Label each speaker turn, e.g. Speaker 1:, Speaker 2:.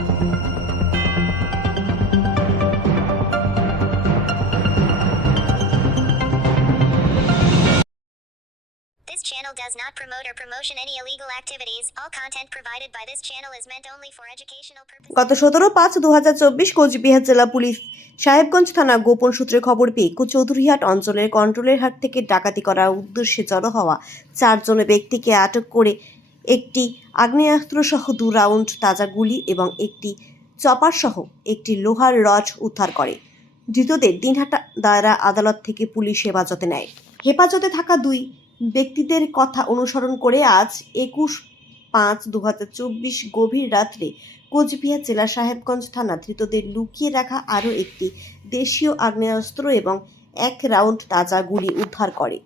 Speaker 1: This channel does not promote or promotion any illegal activities. All content provided by this channel is meant only for educational purposes.
Speaker 2: গত সতেরো পাঁচ দু হাজার চব্বিশ কোচবিহার জেলা police Sahebganj থানা গোপন সূত্রে খবর পেয়ে চৌধুরীহাট অঞ্চলের কন্ট্রোলের হাট থেকে ডাকাতি করার উদ্দেশ্যে জড়ো হওয়া চারজন ব্যক্তিকে আটক করে একটি আগ্নেয়াস্ত্র সহ দু রাউন্ড তাজা গুলি এবং একটি চপার সহ একটি লোহার রড উদ্ধার করে। ধৃতদের দিনহাটা দায়রা আদালত থেকে পুলিশ হেফাজতে নেয়। হেফাজতে থাকা দুই ব্যক্তিদের কথা অনুসরণ করে আজ একুশ পাঁচ দু গভীর রাত্রে কোচবিহার জেলা সাহেবগঞ্জ থানা ধৃতদের লুকিয়ে রাখা আরও একটি দেশীয় আগ্নেয়াস্ত্র এবং এক রাউন্ড তাজা গুলি উদ্ধার করে।